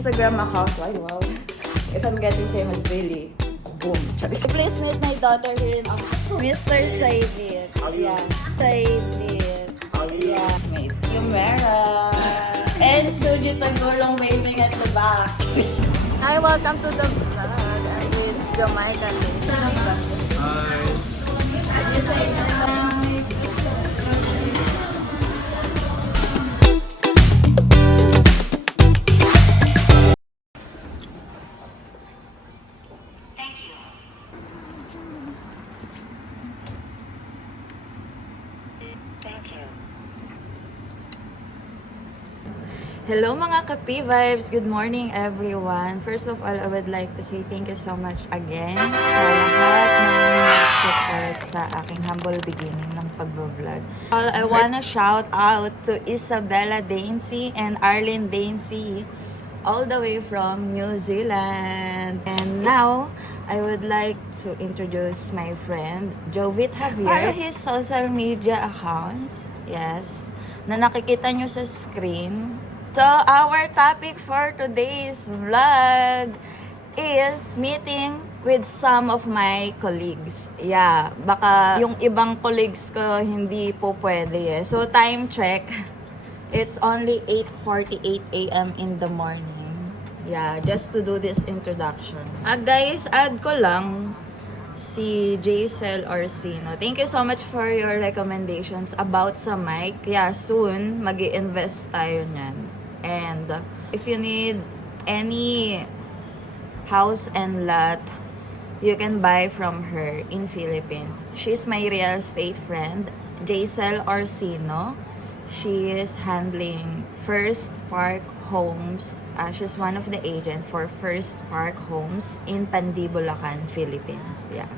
Instagram account. Ay, wow. If I'm getting famous, really. Boom. Please meet my daughter here in Mr. Saidit. Yeah. Saidit. Yeah. Mate. Yumera. And Suji Tagulong waving at the back. Hi, welcome to the vlog. I'm with Jamaica. Hi. You say hi. Hello mga Kapi Vibes! Good morning everyone! First of all, I would like to say thank you so much again sa lahat ng support sa aking humble beginning ng pag-vlog. I wanna shout out to Isabella Dainsey and Arlene Dainsey all the way from New Zealand. And now, I would like to introduce my friend, Jovit Javier. Para his social media accounts, yes, na nakikita nyo sa screen. So, our topic for today's vlog is meeting with some of my colleagues. Yeah, baka yung ibang colleagues ko hindi po pwede eh. So, time check. It's only 8:48 a.m. in the morning. Yeah, just to do this introduction. Guys, add ko lang si Jaisel Orsino. Thank you so much for your recommendations about sa mic. Yeah, soon, mag-i-invest tayo niyan. And if you need any house and lot, you can buy from her in Philippines. She's my real estate friend, Jaisel Orsino. She is handling First Park Homes. She's one of the agent for First Park Homes in Pandibulacan, Philippines. Yeah.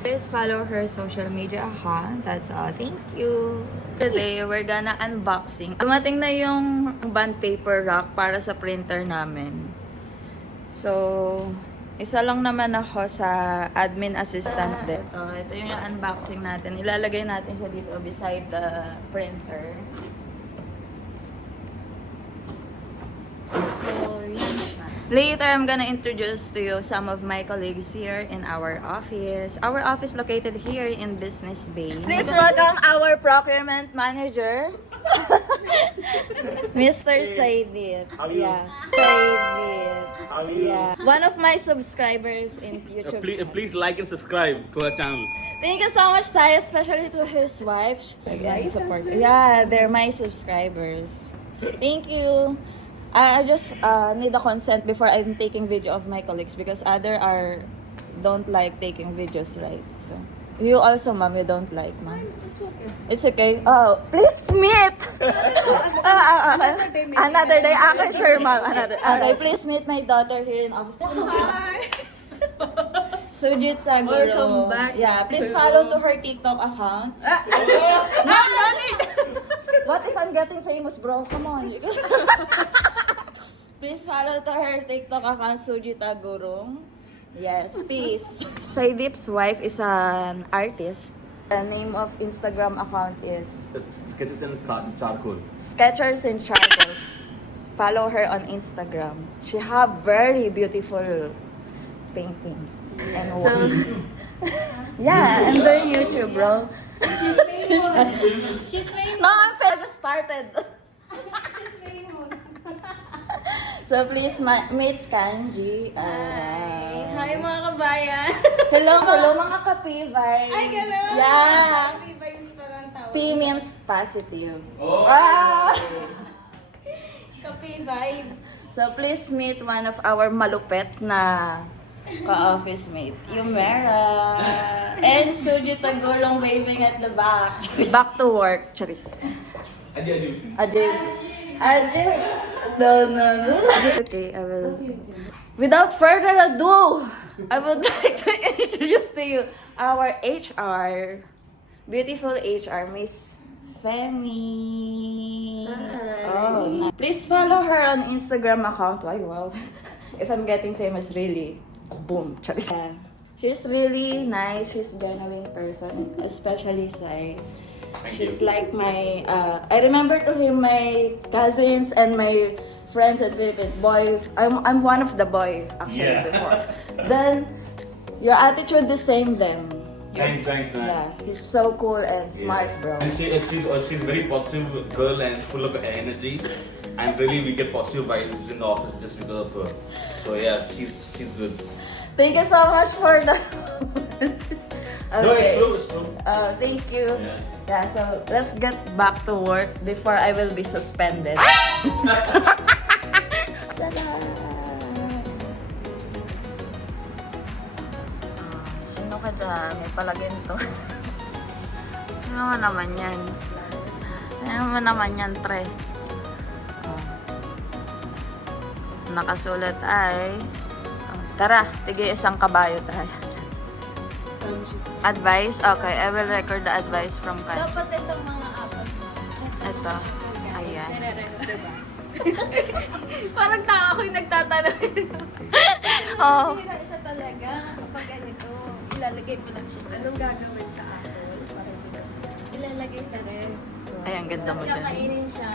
Please follow her social media account. That's all. Thank you. Today, we're gonna unboxing. Dumating na yung bond paper rack para sa printer namin. So, isa lang naman ako sa admin assistant din. Ito yung unboxing natin. Ilalagay natin siya dito beside the printer. So, yan. Later, I'm gonna introduce to you some of my colleagues here in our office. Our office located here in Business Bay. Please welcome our procurement manager, Mr. Saidit. How are you? Yeah. Saidit. How are you? Yeah. One of my subscribers in YouTube. Please like and subscribe to our channel. Thank you so much, Sai, especially to his wife. Again, support. Yeah, they're my subscribers. Thank you. I just need a consent before I'm taking video of my colleagues because other don't like taking videos, right? So you also, ma'am, you don't like, ma'am. It's okay. It's okay. Oh, please meet. Another day. Okay, sure, ma'am. Another. Okay, please meet my daughter here in office. Hi. Sujit Saguro. Welcome back. Yeah, please follow to her TikTok account. What if I'm getting famous, bro? Come on. Please follow to her TikTok account, Suji Tagurong. Yes, peace. Saidip's wife is an artist. The name of Instagram account is Sketches and charcoal. Sketchers in Charcoal. Follow her on Instagram. She have very beautiful paintings and work. Yeah, I'm doing YouTube, bro. She's famous. No, I'm famous. Started. She's famous. So please meet Kanji. Hi. Hi mga kabayan. Hello mga Kapi Vibes. Ay, gano'n. Yeah. Happy vibes pa lang tawag. P means positive. Oh. Kape vibes. So please meet one of our malupet na ka-office mate, Yumera. And Suji Tagulong waving at the back. Back to work, Charis. Ajay. No. Okay, I will. Without further ado, I would like to introduce to you our HR, beautiful HR, Miss Femi. Oh, please follow her on Instagram account. Wow. If I'm getting famous, really, boom. Charis. She's really nice. She's genuine person, especially Sai. She's like my, I remember to him my cousins and my friends at Philippines, boy, I'm one of the boy actually Yeah. before. Then your attitude the same then. Thanks, man. Yeah, he's so cool and smart, bro. And she's very positive girl and full of energy, and really we get positive vibes in the office just because of her. So yeah, she's good. Thank you so much for the. No, it's true, it's true. Thank you. Yeah. Yeah, so let's get back to work before I will be suspended. Tada! Sino ka dyan? May palaginto. Ano mo naman yan? Ano mo naman yan, pre? Oh. Nakasulat ay... Tara, tige isang kabayo tayo. Advice? Okay, I will record the advice from Kan. Dapat itong mga apat mo. Ito. Ayan. Diba? Parang tao ako yung nagtatanong. Oh. Sira siya talaga. Kapag ganito, ilalagay mo lang siya. Anong gagawin sa apple? Para hindi na siya. Ilalagay sa ref. Ay, ang ganda mo Tapos dyan. kakainin siya.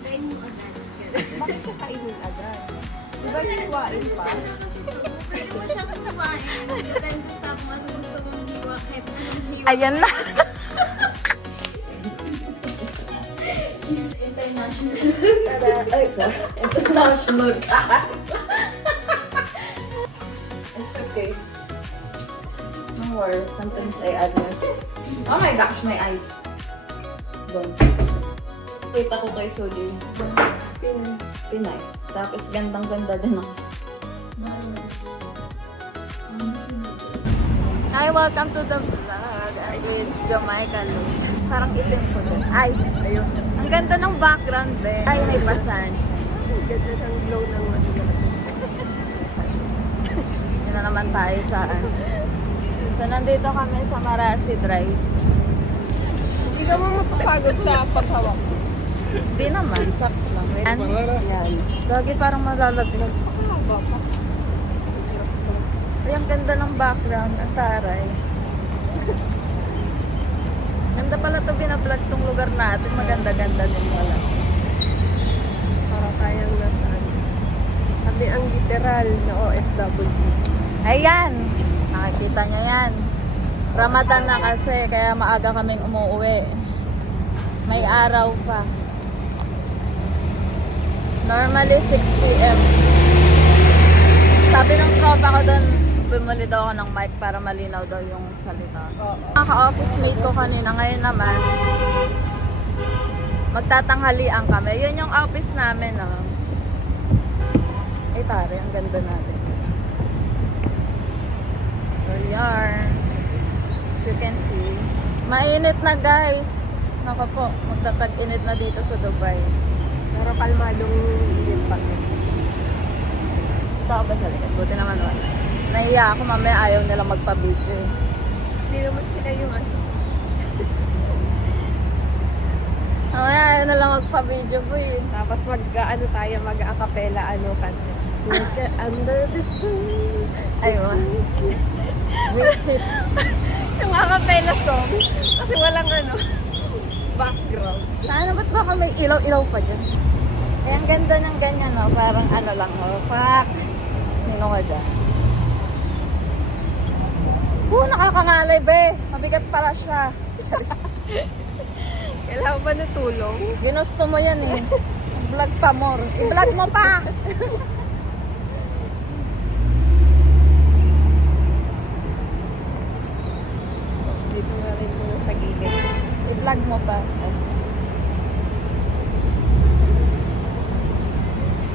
Kain mo agad. Bakit ka kainin agad? Di ba hiwain pa? Pwede mo siyang kabain. Depende sa kung ano gusto mong hiwa. Kahit anong hiwa. Ayan na. International. Ay, international ka. It's okay. No worries. Sometimes I add more. Oh my gosh, my eyes. Don't. Kita ko kay Suli. Pinay. Tapos gandang-ganda din ako. Hi, welcome to the vlog. I'm with Jamaica Luz. Parang itim ko din. Ay, ayun. Ang ganda ng background, be. Ay, may basahan siya. Ang ganda ng glow ng ano. Yun na naman tayo sa So, nandito kami sa Marasi Drive. Hindi ka mo mapapagod sa paghawak. Hindi naman, sucks lang. Yan. Yan. Lagi parang malalaglag. Haba pa. Ay, ang ganda ng background. Ang taray. Ganda pala ito binablog tong lugar natin. Maganda-ganda din pala. Para tayong nasa ano. Kami ang literal na OFW. Ayan! Nakikita niya yan. Ramadan na kasi, kaya maaga kaming umuwi. May araw pa. Normally 6 p.m. Sabi ng tropa ko doon, bumili daw ako ng mic para malinaw daw yung salita. Naka-office mate ko kanina, ngayon naman, magtatanghalian kami. Yun yung office namin, no? Ay, tari, ang ganda natin. So, yarn. As you can see. Mainit na, guys. Naka po, magtatag-init na dito sa Dubai. Pero kalmadong init pa. Ito ako ba sa likod? Buti naman wala. Nahiya ako, mamaya ayaw nila magpa-video. Hindi naman sila yung ano. Mamaya ayaw nila magpa-video po eh. Tapos mag-ano tayo, mag-acapella ano kanta. Look at under the sun. Ayun. Visit. Yung acapella song. Kasi walang ano, background. Sana ba't baka may ilaw-ilaw pa dyan? Eh, ang ganda ng ganyan, no? Parang ano lang, oh. Fuck. Sino ka dyan? Nakakangalay, be. Mabigat pala siya. Charis. Kailangan ba ng tulong? Ginusto mo yan, eh. Vlog pa more. I-vlog mo pa! Dito na rin muna sa gilid. I-vlog mo pa.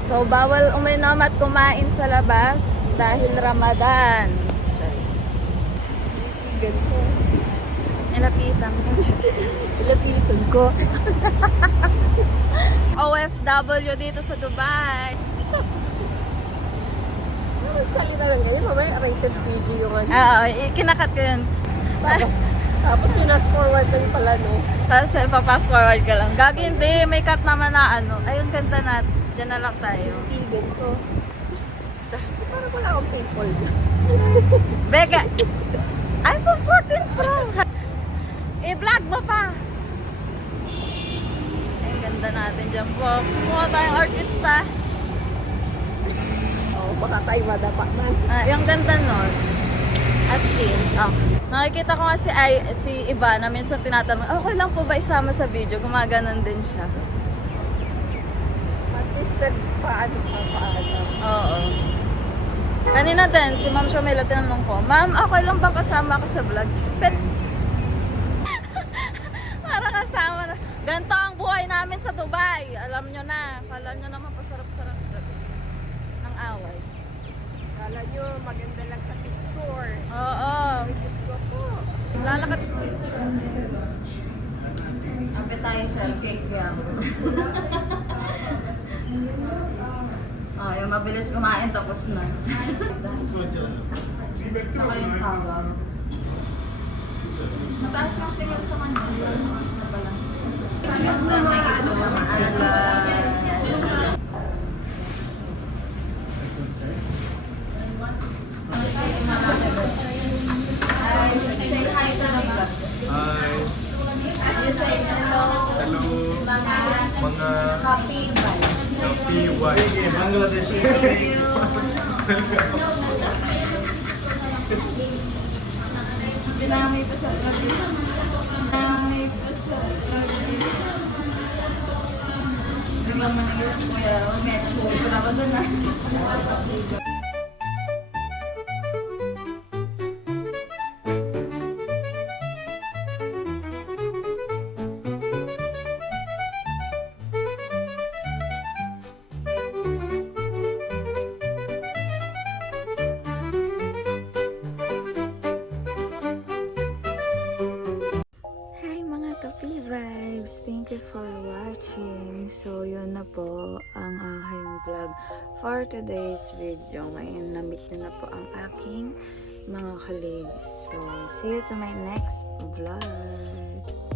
So, bawal uminom at kumain sa labas dahil Ramadan. Charis. Igan ko. Nilapitan ko. Lapitan ko. OFW dito sa Dubai. Magsalita lang ngayon, mamaya rated PG yung ano. Kinakat ko yun. Tapos fast forward lang pala, no? Tapos pa-fast forward ka lang. Gagi, hindi. May cut naman na ano. Ayun, ganda natin. Diyan na lang tayo. Igan ko. Parang wala akong people. Beka! iPhone 14 Pro! I-vlog mo pa! Ayun, ganda ganda natin dyan, Fox. Mukha tayong artista. Oh, baka tayo madapa man. Yung ganda nun. As in, nakikita ko nga si Ivana, minsan tinatanong, okay lang po ba isama sa video? Gumaganon din siya. At least paano. Oo. Kanina din, si Ma'am Shamela tinanong ko, Ma'am, okay lang bang kasama ako sa vlog? Para kasama na. Ganito ang buhay namin sa Dubai. Alam nyo na. Kala nyo naman pasarap-sarap ng away. Kala nyo, maganda lang sa picture. Oo. Diyos ko po. Lalakad. Appetizer cake yan. Yung mabilis kumain tapos na. Saka yung tawag. Mataas yung sigal sa kanya. Tapos na pala. Ganda, may ito mga ala. Say hi to the vlog. Hi. You say hello. Hello. Mga Happy vibes. PY. Bangladesh. Thank you. Dinami pa sa gabi. Dinami pa sa gabi. Biglang manigas ko kuya. May exposure ko na ba doon ah. Hi mga Topi Vibes! Thank you for watching. So yun na po ang aking vlog for today's video. Ngayon na-meet nyo na po ang aking mga colleagues. So see you to my next vlog.